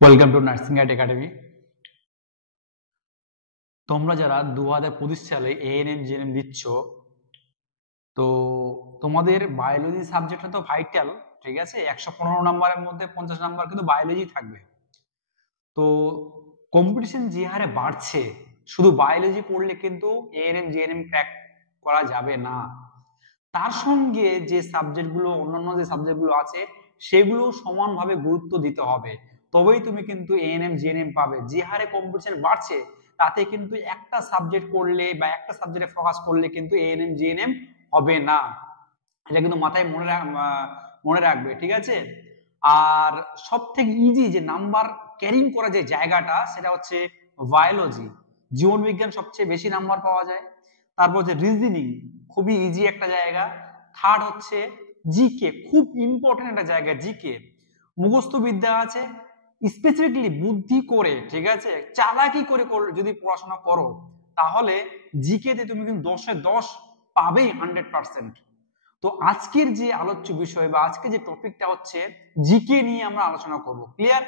Welcome to nursing guide academy. তোমরা যারা 2025 সালে এএনএম জিএনএম দিচ্ছ, তো তোমাদের বায়োলজি সাবজেক্টটা তো ভাইটাল, ঠিক আছে। 115 নাম্বারের মধ্যে 50 নাম্বার কিন্তু বায়োলজি থাকবে। তো কম্পিটিশন যে হারে বাড়ছে, শুধু বায়োলজি পড়লে কিন্তু এএনএম জিএনএম ক্র্যাক করা যাবে না। তার সঙ্গে যে সাবজেক্টগুলো, অন্যান্য যে সাবজেক্টগুলো আছে, সেগুলো সমানভাবে গুরুত্ব দিতে হবে, তবেই তুমি কিন্তু এএনএম জিএনএম পাবে। যে হারে কম্পিটিশন বাড়ছে, তাতে কিন্তু একটা সাবজেক্ট পড়লে বা একটা সাবজেক্টে ফোকাস করলে কিন্তু এএনএম জিএনএম হবে না। এটা কিন্তু মাথায় মনে রাখবে, ঠিক আছে। আর সব থেকে ইজি যে নাম্বার ক্যারিং করা যে জায়গাটা, সেটা হচ্ছে বায়োলজি, জীবন বিজ্ঞান সবচেয়ে বেশি নাম্বার পাওয়া যায়। তারপর হচ্ছে রিজনিং, খুবই ইজি একটা জায়গা। থার্ড হচ্ছে জিকে, খুব ইম্পর্টেন্ট একটা জায়গা জিকে। মুখস্থ বিদ্যা আছে, স্পেসিফিকলি বুদ্ধি করে, ঠিক আছে, চালাকি করে যদি পড়াশোনা করো, তাহলে জিকে তে তুমি কিন্তু 10-এ 10 পাবেই 100%। তো আজকের যে আলোচ্য বিষয় বা আজকে যে টপিকটা হচ্ছে জিকে নিয়ে আমরা আলোচনা করব। ক্লিয়ার?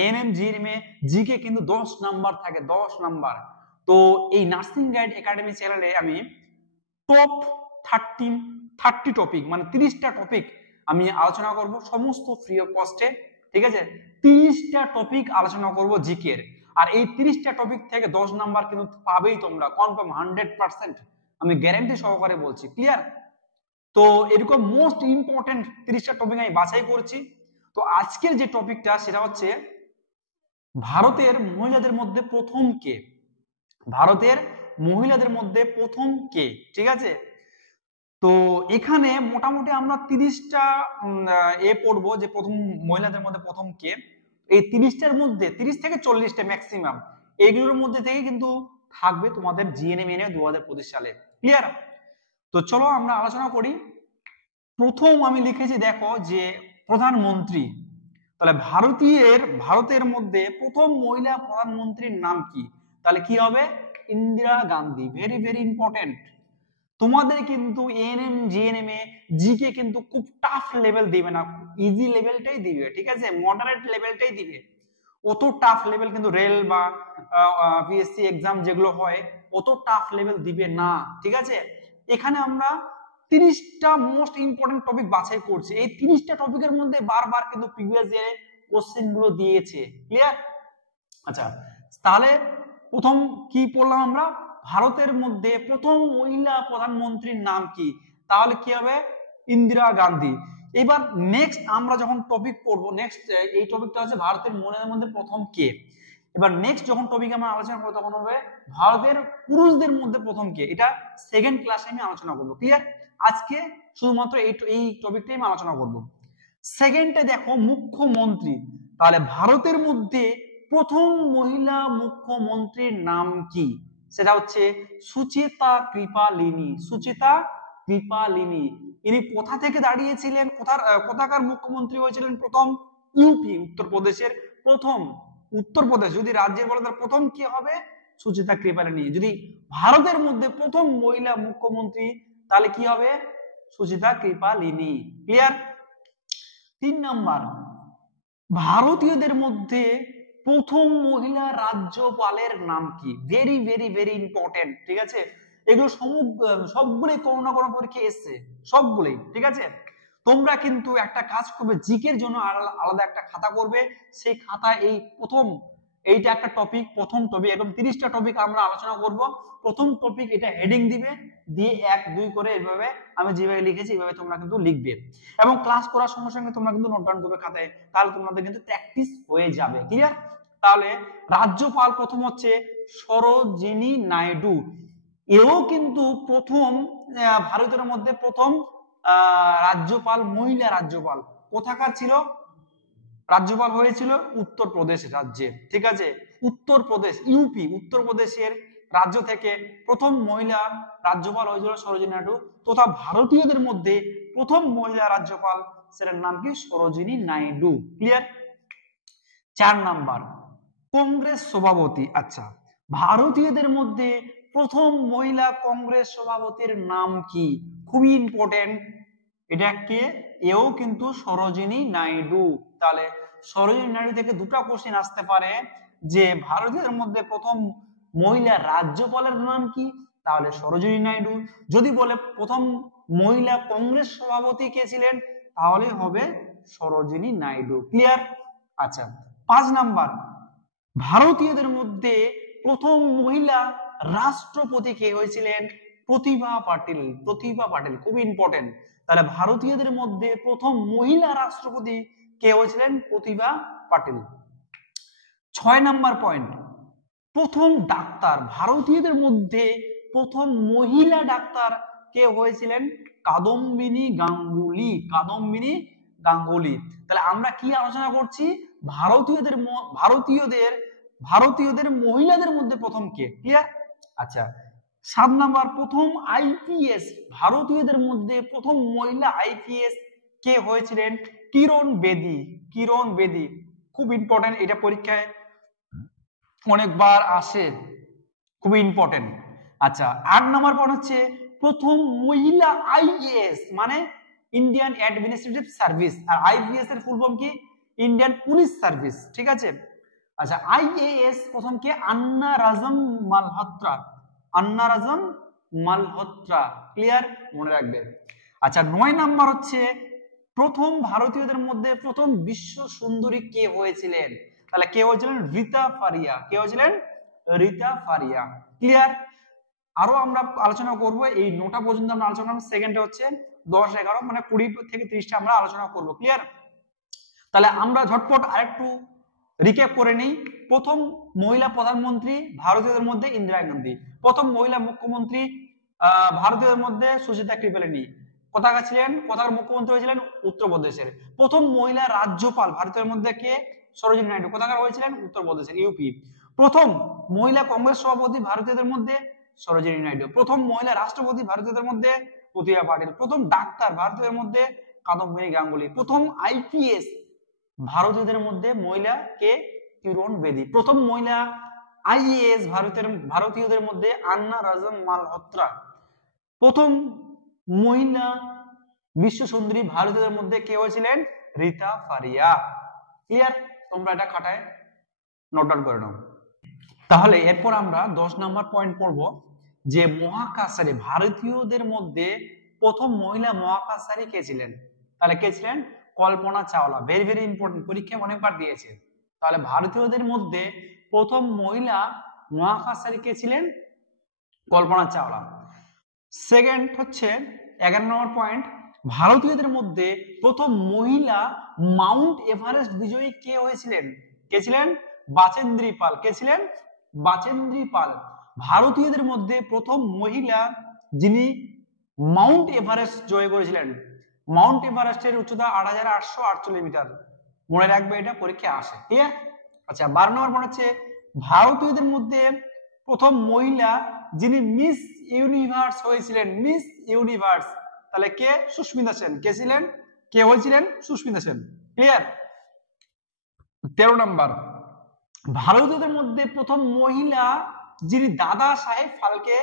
এএনএম জিএনএম এ জিকে কিন্তু 10 নাম্বার থাকে, 10 নাম্বার। তো এই নার্সিং গাইড একাডেমি চ্যানেলে আমি টপ 30 টপিক, মানে 30টা টপিক আমি আলোচনা করব, সমস্ত ফ্রি অফ কস্টে, ঠিক আছে। 30টা টপিক আলোচনা করব জিকে এর। আর এই 30টা টপিক থেকে 10 নাম্বার কিন্তু পাবেই তোমরা, কনফার্ম 100%, আমি গ্যারান্টি সহকারে বলছি। ক্লিয়ার? তো এরকম মোস্ট ইম্পর্টেন্ট 30টা টপিক আমি বাছাই করছি। তো আজকের যে টপিকটা, সেটা হচ্ছে ভারতের মহিলাদের মধ্যে প্রথম কে। ভারতের মহিলাদের মধ্যে প্রথম কে, ঠিক আছে। তো এখানে মোটামুটি আমরা 30টা পড়বো যে প্রথম মহিলাদের মধ্যে প্রথম কে। এই 30টার মধ্যে 30 থেকে 40টা ম্যাক্সিমাম, এগুলোর মধ্যে থেকে কিন্তু থাকবে তোমাদের জিএনএম 2025 সালে। ক্লিয়ার? তো চলো আমরা আলোচনা করি। প্রথম আমি লিখেছি, দেখো, যে প্রধানমন্ত্রী। তাহলে ভারতের মধ্যে প্রথম মহিলা প্রধানমন্ত্রীর নাম কি? তাহলে কি হবে? Indira Gandhi. Very very important. তোমাদের কিন্তু এএনএম জিএনএম এ জিকে কিন্তু খুব টাফ লেভেল দিবে না, ইজি লেভেলটাই দিবে, ঠিক আছে, মডারেট লেভেলটাই দিবে। অত টাফ লেভেল কিন্তু রেল বা পিএসসি এক্সাম যেগুলো হয়, অত টাফ লেভেল দিবে না, ঠিক আছে। এখানে আমরা 30টা মোস্ট ইম্পর্টেন্ট টপিক বাছাই করছি। এই 30টা টপিকের মধ্যে বারবার কিন্তু প্রিভিয়াস ইয়ারে কোশ্চেন গুলো দিয়েছে। ক্লিয়ার? আচ্ছা, তাহলে প্রথম কি পড়লাম আমরা? ভারতের মধ্যে প্রথম মহিলা প্রধানমন্ত্রীর নাম কি? তাহলে কি হবে? ইন্দিরা গান্ধী। এবার নেক্সট আমরা যখন টপিক পড়বো, নেক্সট এই টপিকটা হচ্ছে ভারতের মহিলাদের মধ্যে প্রথম কে। এবার নেক্সট যখন টপিক আমরা আলোচনা করবো, তখন হবে ভারতের পুরুষদের মধ্যে প্রথম কে। এটা সেকেন্ড ক্লাসে আমি আলোচনা করবো। ক্লিয়ার? আজকে শুধুমাত্র এই টপিকটাই আমি আলোচনা করবো। সেকেন্ডে দেখো মুখ্যমন্ত্রী। তাহলে ভারতের মধ্যে প্রথম মহিলা মুখ্যমন্ত্রীর নাম কি? সেটা হচ্ছে সুচেতা কৃপালিনী। সুচেতা কৃপালিনী। ইনি কোথা থেকে দাঁড়িয়েছিলেন, কোথাকার মুখ্যমন্ত্রী হয়েছিলেন প্রথম? ইউপি, উত্তরপ্রদেশের প্রথম। উত্তরপ্রদেশ যদি রাজ্যের বলে, তার প্রথম কি হবে? সুচেতা কৃপালিনী। যদি ভারতের মধ্যে প্রথম মহিলা মুখ্যমন্ত্রী, তাহলে কি হবে? সুচেতা কৃপালিনী। ক্লিয়ার? 3 নাম্বার, ভারতীয়দের মধ্যে প্রথম মহিলা রাজ্যপালের নাম কি? ভেরি ভেরি ভেরি ইম্পর্টেন্ট, ঠিক আছে। এগুলো সবগুলোই কোনো না কোনো পরীক্ষায় এসছে, সবগুলোই, ঠিক আছে। তোমরা কিন্তু একটা কাজ করবে, জিকের জন্য আলাদা একটা খাতা করবে। সেই খাতা এই প্রথম, এইটা একটা টপিক, প্রথম টপিক, এরকম 30টা টপিক আমরা আলোচনা করব। প্রথম টপিক এটা হেডিং দিবে, দিয়ে 1, 2 করে এইভাবে আমি যেভাবে লিখেছি এইভাবে তোমরা কিন্তু লিখবে, এবং ক্লাস করার সঙ্গে সঙ্গে তোমরা কিন্তু নোট ডাউন করবে খাতায়, তাহলে তোমাদের কিন্তু প্র্যাকটিস হয়ে যাবে। ক্লিয়ার? তাহলে রাজ্যপাল প্রথম হচ্ছে সরোজিনী নাইডু। এও কিন্তু প্রথম ভারতের মধ্যে প্রথম রাজ্যপাল, মহিলা রাজ্যপাল। কোথাকার ছিল? রাজ্যপাল হয়েছিল উত্তরপ্রদেশ রাজ্যে, ঠিক আছে। উত্তরপ্রদেশ, ইউপি, উত্তরপ্রদেশের রাজ্য থেকে প্রথম মহিলা রাজ্যপাল হয়েছিল সরোজিনী নাইডু। তথা ভারতীয়দের মধ্যে প্রথম মহিলা রাজ্যপাল, সেটার নাম কি? সরোজিনী নাইডু। ক্লিয়ার? 4 নাম্বার, কংগ্রেস সভাপতি। আচ্ছা, ভারতীয়দের মধ্যে প্রথম মহিলা কংগ্রেস সভাপতির নাম কি? খুবই ইম্পর্টেন্ট, এটা কে? এও কিন্তু সরোজিনী নাইডু। তাহলে সরোজিনী নাইডু থেকে দুটো কোশ্চেন আসতে পারে যে ভারতীয়দের মধ্যে প্রথম মহিলা রাজ্যপালের নাম কি, তাহলে সরোজিনী নাইডু। যদি বলে প্রথম মহিলা কংগ্রেস সভাপতি কে ছিলেন, তাহলে হবে সরোজিনী নাইডু। ক্লিয়ার? আচ্ছা, 5 নাম্বার, ভারতীয়দের মধ্যে প্রথম মহিলা রাষ্ট্রপতি কে হয়েছিলেন? প্রতিভা পাটিল। প্রতিভা পাটিল খুব ইম্পর্টেন্ট। তাহলে ভারতীয়দের মধ্যে প্রথম মহিলা রাষ্ট্রপতি কে হয়েছিলেন? প্রতিভা পাটিল। 6 নাম্বার পয়েন্ট, প্রথম ডাক্তার, ভারতীয়দের মধ্যে প্রথম মহিলা ডাক্তার কে হয়েছিলেন? কাদম্বিনী গাঙ্গুলি। কাদম্বিনী গাঙ্গুলি। তাহলে আমরা কি আলোচনা করছি? ভারতীয়দের মহিলাদের মধ্যে প্রথম কে। ক্লিয়ার? আচ্ছা, 7 নাম্বার, প্রথম আইপিএস, ভারতীয়দের মধ্যে প্রথম মহিলা আইপিএস কে হয়েছিলেন? কিরণ বেদি। কিরণ বেদি খুব ইম্পর্টেন্ট, এটা পরীক্ষায় অনেকবার আসে, খুব ইম্পর্টেন্ট। আচ্ছা, 8 নাম্বার পয়েন্ট হচ্ছে প্রথম মহিলা আইএএস, মানে ইন্ডিয়ান অ্যাডমিনিস্ট্রেটিভ সার্ভিস, আর আইপিএস এর ফুল ফর্ম কি? Indian police service. ঠিক আছে? আচ্ছা, আইএএস প্রথম কে? আন্না রাজম মালহোত্রা। আন্না রাজম মালহোত্রা। ক্লিয়ার? মনে রাখবে। আচ্ছা, 9 নাম্বার হচ্ছে প্রথম ভারতীয়দের মধ্যে প্রথম বিশ্ব সুন্দরী কে হয়েছিলেন? তাহলে কে হয়েছিলেন? রীতা ফারিয়া। কে হয়েছিলেন? রীতা ফারিয়া। ক্লিয়ার? আরো আমরা আলোচনা করব, এই 9টা পর্যন্ত আমরা আলোচনা করব। সেকেন্ডে হচ্ছে 10, 11 মানে 20 থেকে 30টা আমরা আলোচনা করব। ক্লিয়ার? তাহলে আমরা ঝটপট আরেকটু রিক্যাপ করে নেই। প্রথম মহিলা প্রধানমন্ত্রী ভারতীয়দের মধ্যে ইন্দিরা গান্ধী। প্রথম মহিলা মুখ্যমন্ত্রী ভারতীয়দের মধ্যে সুচিত্রা কৃপালিনী। কোথাকার ছিলেন? কোথাকার মুখ্যমন্ত্রী হয়েছিলেন? উত্তরপ্রদেশের। প্রথম মহিলা রাজ্যপাল ভারতের মধ্যে কে? সরোজিনী নাইডু। কোথাকার হয়েছিলেন? উত্তরপ্রদেশের, ইউপি। প্রথম মহিলা কংগ্রেস সভাপতি ভারতীয়দের মধ্যে সরোজিনী নাইডু। প্রথম মহিলা রাষ্ট্রপতি ভারতীয়দের মধ্যে প্রতিভা পাটিল। প্রথম ডাক্তার ভারতীয়দের মধ্যে কাদম্বিনী গাঙ্গুলি। প্রথম আইপিএস ভারতীয়দের মধ্যে মহিলা কে? কিরণ বেদি। প্রথম মহিলা আইএএস ভারতীয়দের মধ্যে আন্না রাজম মালহোত্রা। প্রথম মহিলা বিশ্ব সুন্দরী ভারতীয়দের মধ্যে কে হয়েছিলেন? রীতা ফারিয়া। ক্লিয়ার? তোমরা এটা খাতায় নোট ডাউন করে নাও। তাহলে এরপর আমরা 10 নাম্বার পয়েন্ট পড়ব, যে মহাকাশচারী ভারতীয়দের মধ্যে প্রথম মহিলা মহাকাশচারী কে ছিলেন? তাহলে কে ছিলেন? Kalpana Chawla. Very very important, পরীক্ষায় অনেকবার দিয়েছে। তাহলে ভারতীয়দের মধ্যে প্রথম মহিলা মহাকাশচারী কে ছিলেন? কল্পনা চাওলা। সেকেন্ড হচ্ছে 11 নম্বর পয়েন্ট, ভারতীয়দের মধ্যে প্রথম মহিলা মাউন্ট এভারেস্ট বিজয়ী কে হয়েছিলেন? কে ছিলেন? বাচেন্দ্রী পাল। কে ছিলেন? বাচেন্দ্রী পাল। ভারতীয়দের মধ্যে প্রথম মহিলা যিনি মাউন্ট এভারেস্ট জয় করেছিলেন। মাউন্ট এভারেস্টের উচ্চতা 8848 মিটার। মনে রাখবে, এটা পরীক্ষায় আসে। ঠিক আছে? আচ্ছা, 12 নম্বর পয়েন্ট হচ্ছে ভারতীয়দের মধ্যে প্রথম মহিলা যিনি মিস ইউনিভার্স হয়েছিলেন। মিস ইউনিভার্স, তাহলে কে? সুস্মিতা সেন। কে ছিলেন? কে হয়েছিলেন? সুস্মিতা সেন। ক্লিয়ার? 13 নাম্বার, ভারতীয়দের মধ্যে প্রথম মহিলা যিনি দাদা সাহেব ফালকে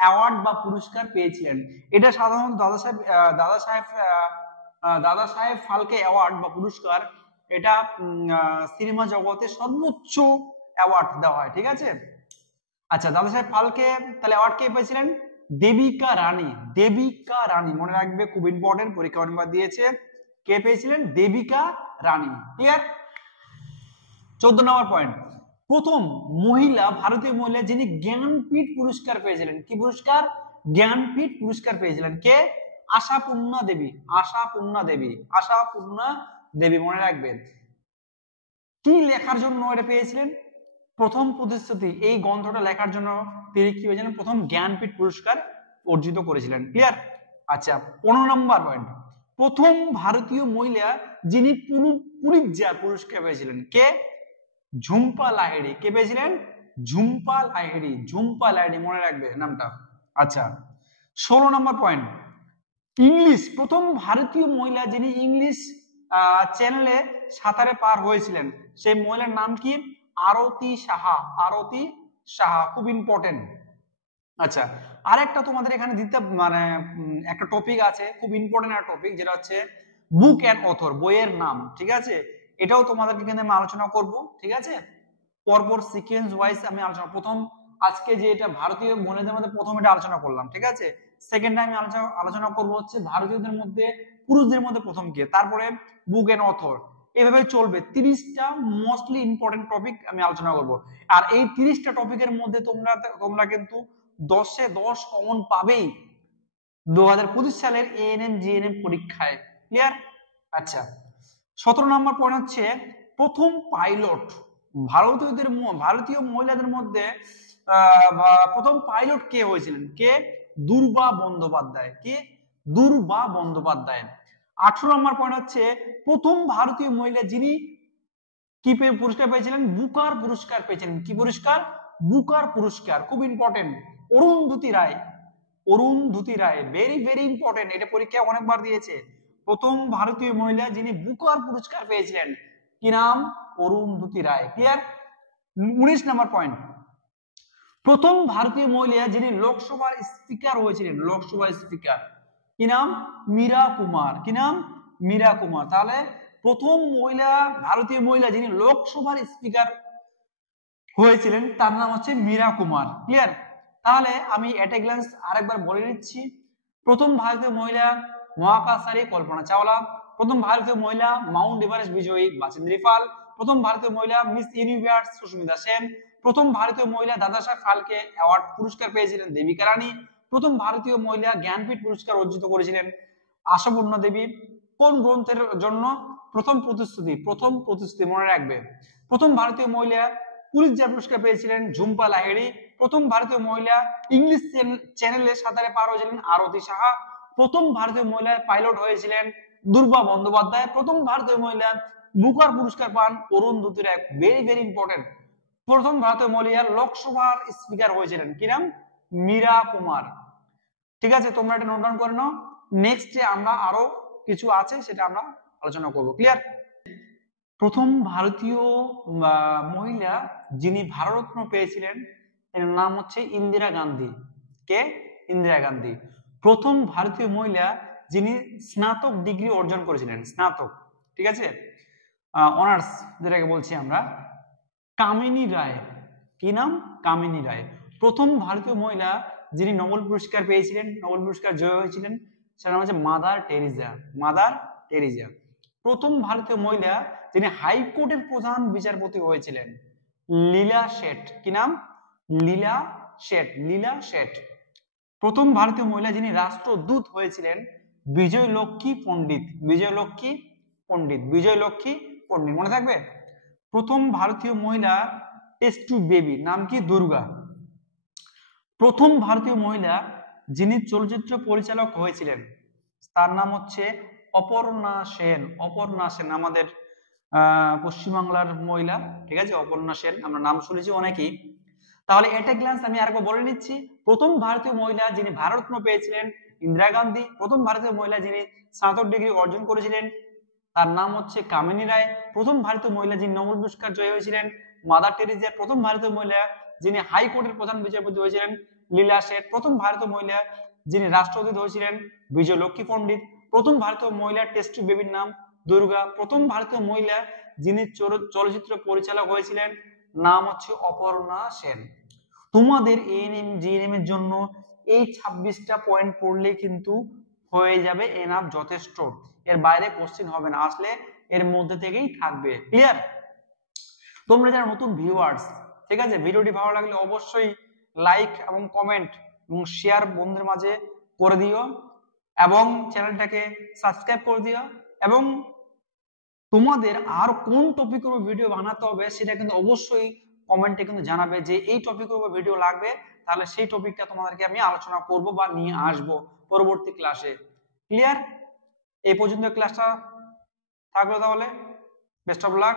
অ্যাওয়ার্ড বা পুরস্কার পেয়েছিলেন। এটা সাধারণত দাদা সাহেব ফালকে অ্যাওয়ার্ড বা পুরস্কার, এটা সিনেমা জগতে সর্বোচ্চ অ্যাওয়ার্ড দেওয়া হয়। ঠিক আছে? আচ্ছা, দাদা সাহেব ফালকে তাহলে অ্যাওয়ার্ড কে পেয়েছিলেন? দেবিকা রানী। দেবিকা রানী মনে রাখবে, খুব ইম্পর্টেন্ট, পরীক্ষা অনেকবার দিয়েছে। কে পেয়েছিলেন? দেবিকা রানী। ক্লিয়ার? 14 নম্বর পয়েন্ট, প্রথম মহিলা, ভারতীয় মহিলা যিনি জ্ঞানপীঠ পুরস্কার পেয়েছিলেন। কি পুরস্কার? জ্ঞানপীঠ পুরস্কার পেয়েছিলেন। কে? আশাপূর্ণা দেবী। আশাপূর্ণা দেবী। আশাপূর্ণা দেবী মনে রাখবেন। কি লেখার জন্য এটা পেয়েছিলেন? প্রথম প্রতিশ্রুতি, এই গ্রন্থটা লেখার জন্য তিনি কি হয়েছিলেন? প্রথম জ্ঞানপীঠ পুরস্কার অর্জিত করেছিলেন। ক্লিয়ার? আচ্ছা, 15 নম্বর পয়েন্ট, প্রথম ভারতীয় মহিলা যিনি পুলিৎজার পুরস্কার পেয়েছিলেন। কে? ঝুম্পা লাহিড়ী। কে পেয়েছিলেন? ঝুম্পা লাহিড়ী। ঝুম্পা লাহিড়ী মনে রাখবে নামটা। আচ্ছা, 16 নম্বর পয়েন্ট, ইংলিশ, প্রথম ভারতীয় মহিলা যিনি ইংলিশ চ্যানেলে সাঁতারে পার হয়েছিলেন, সেই মহিলার নাম কি? আরতি সাহা। আরতি সাহা, খুব ইম্পর্টেন্ট। আচ্ছা, আরেকটা তোমাদের এখানে দিতে মানে একটা টপিক আছে, খুব ইম্পর্টেন্ট একটা টপিক, যেটা হচ্ছে বুক এন্ড অথর, বইয়ের নাম। ঠিক আছে? এটাও তোমাদেরকে কিন্তু আমি আলোচনা করব, ঠিক আছে? পরপর সিকোয়েন্স ওয়াইজ আমি আলোচনা, প্রথম আজকে যে এটা ভারতীয় মহিলাদের মধ্যে প্রথম এটা আলোচনা করলাম, ঠিক আছে? সেকেন্ড টাইম আলোচনা করব হচ্ছে ভারতীয়দের মধ্যে পুরুষদের মধ্যে প্রথম কে, তারপরে বুক এন্ড অথর, এভাবে চলবে। 30টা মোস্টলি ইম্পর্টেন্ট টপিক আমি আলোচনা করব। আর এই 30টা টপিকের মধ্যে তোমরা কিন্তু 10-এ 10 কমন পাবেই 2025 সালের এএনএম জিএনএম পরীক্ষায়। ক্লিয়ার? আচ্ছা, 17 নম্বর পয়েন্ট হচ্ছে প্রথম পাইলট। ভারতীয় মহিলাদের মধ্যে প্রথম পাইলট কে হয়েছিলেন? কে? দুর্বা বন্দ্যোপাধ্যায়। কে? দুর্বা বন্দ্যোপাধ্যায়। 18 নম্বর পয়েন্ট হচ্ছে প্রথম ভারতীয় মহিলা যিনি কি পুরস্কার পেয়েছিলেন? বুকার পুরস্কার পেয়েছিলেন। কি পুরস্কার? বুকার পুরস্কার। খুব important. Arundhati Roy. Arundhati Roy, very very important, এটা পরীক্ষায় অনেকবার দিয়েছে। প্রথম ভারতীয় মহিলা যিনি বুকার পুরস্কার পেয়েছিলেন, কি নাম? অরুন্ধতী রায়। ক্লিয়ার? 19 নম্বর পয়েন্ট, প্রথম ভারতীয় মহিলা যিনি লোকসভার স্পিকার হয়েছিলেন, লোকসভার স্পিকার, কি নাম? মীরা কুমার। কি নাম? মীরা কুমার। তাহলে প্রথম ভারতীয় মহিলা যিনি লোকসভার স্পিকার হয়েছিলেন তার নাম হচ্ছে মীরা কুমার। ক্লিয়ার? তাহলে আমি এট এ গ্ল্যান্স আরেকবার বলে নিচ্ছি। প্রথম ভারতীয় মহিলা মহাকাশচারী কল্পনা চাওলা। প্রথম ভারতীয় মহিলা মাউন্ট এভারেস্ট বিজয়ী বাচেন্দ্রী পাল। প্রথম ভারতীয় মহিলা মিস ইউনিভার্স সুস্মিতা সেন। প্রথম ভারতীয় মহিলা দাদাসাহেব ফালকে অ্যাওয়ার্ড পুরস্কার পেয়েছিলেন দেবিকা রানী। প্রথম ভারতীয় মহিলা জ্ঞানপীঠ পুরস্কার অর্জিত করেছিলেন আশাপূর্ণা দেবী। কোন গ্রন্থের জন্য? প্রথম প্রতিশ্রুতি। প্রথম প্রতিশ্রুতি মনে রাখবে। প্রথম ভারতীয় মহিলা পুলিৎজার পুরস্কার পেয়েছিলেন ঝুম্পা লাহিড়ী। প্রথম ভারতীয় মহিলা ইংলিশ চ্যানেলে সাঁতারে পার হয়েছিলেন আরতি সাহা। প্রথম ভারতীয় মহিলা পাইলট হয়েছিলেন দুর্বা বন্দ্যোপাধ্যায়। প্রথম ভারতীয় মহিলা বুকার পুরস্কার পান Arundhati Roy. Very very important. প্রথম ভারতীয় মহিলা লোকসভার স্পিকার হয়েছিলেন, কি নাম? মীরা কুমার। ঠিক আছে, তোমরা এটা নোট ডাউন করে নাও। নেক্সট আমরা আরো কিছু আছে সেটা আমরা আলোচনা করব। ক্লিয়ার? প্রথম ভারতীয় মহিলা যিনি ভারতরত্ন পেয়েছিলেন এর নাম হচ্ছে ইন্দিরা গান্ধী। কে? ইন্দিরা গান্ধী। প্রথম ভারতীয় মহিলা যিনি স্নাতক ডিগ্রি অর্জন করেছিলেন, স্নাতক, ঠিক আছে, অনার্স যেটাকে বলছি আমরা, কামিনী রায়। কি নাম? কামিনী রায়। প্রথম ভারতীয় মহিলা যিনি নোবেল পুরস্কার পেয়েছিলেন, নোবেল পুরস্কার জয় হয়েছিলেন, সেটা নাম হচ্ছে মাদার টেরিজা। Mother Teresa. প্রথম ভারতীয় মহিলা যিনি হাইকোর্টের প্রধান বিচারপতি হয়েছিলেন, লীলা শেঠ। কি নাম? লীলা শেঠ। লীলা শেঠ। প্রথম ভারতীয় মহিলা যিনি রাষ্ট্রদূত হয়েছিলেন, বিজয় লক্ষ্মী পণ্ডিত। বিজয় লক্ষ্মী পণ্ডিত। বিজয় লক্ষ্মী পণ্ডিত, মনে থাকবে। প্রথম ভারতীয় মহিলা টেস্ট টু বেবি, নাম কি? দুর্গা। প্রথম ভারতীয় মহিলা যিনি চলচ্চিত্র পরিচালক হয়েছিলেন তার নাম হচ্ছে অপর্ণা সেন। অপর্ণা সেন আমাদের পশ্চিমবাংলার মহিলা, ঠিক আছে, অপর্ণা সেন, আমরা নাম শুনেছি অনেকেই। তাহলে এট এ গ্ল্যান্স আমি আরেকবার বলে নিচ্ছি। প্রথম ভারতীয় মহিলা যিনি ভারতরত্ন পেয়েছিলেন ইন্দিরা গান্ধী। প্রথম ভারতীয় মহিলা যিনি স্নাতক ডিগ্রি অর্জন করেছিলেন তার নাম হচ্ছে কামিনী রায়। প্রথম ভারতীয় মহিলা যিনি নোবেল পুরস্কার জয়ী হয়েছিলেন মাদার টেরিজা। প্রথম ভারতীয় মহিলা যিনি হাইকোর্টের প্রধান বিচারপতি হয়েছিলেন লীলা শেঠ। প্রথম ভারতীয় মহিলা যিনি রাষ্ট্রদূত হয়েছিলেন বিজয় লক্ষ্মী পণ্ডিত। প্রথম ভারতীয় মহিলা টেস্ট টু বেবির নাম দুর্গা। প্রথম ভারতীয় মহিলা যিনি চলচ্চিত্র পরিচালক হয়েছিলেন নাম হচ্ছে অপর্ণা সেন। তোমাদের এএনএম জিএনএম এর জন্য এই 26টা পয়েন্ট পড়লে কিন্তু হয়ে যাবে এনাফ, যথেষ্ট। এর বাইরে কোশ্চেন হবে না, আসলে এর মধ্যে থেকেই থাকবে। ক্লিয়ার? তোমরা যারা নতুন ভিউয়ার্স, ঠিক আছে, ভিডিওটি ভালো লাগলে অবশ্যই লাইক এবং কমেন্ট এবং শেয়ার বন্ধুদের মাঝে করে দিও এবং চ্যানেলটাকে সাবস্ক্রাইব করে দিও। এবং তোমাদের আর কোন টপিকের উপর ভিডিও বানাতে হবে সেটা কিন্তু অবশ্যই কমেন্টে কিন্তু জানাবে যে এই টপিকের উপর ভিডিও লাগবে, তাহলে সেই টপিকটা তোমাদেরকে আমি আলোচনা করব বা নিয়ে আসব পরবর্তী ক্লাসে। ক্লিয়ার? এই পর্যন্ত ক্লাসটা থাকলো, তাহলে বেস্ট অফ লাক।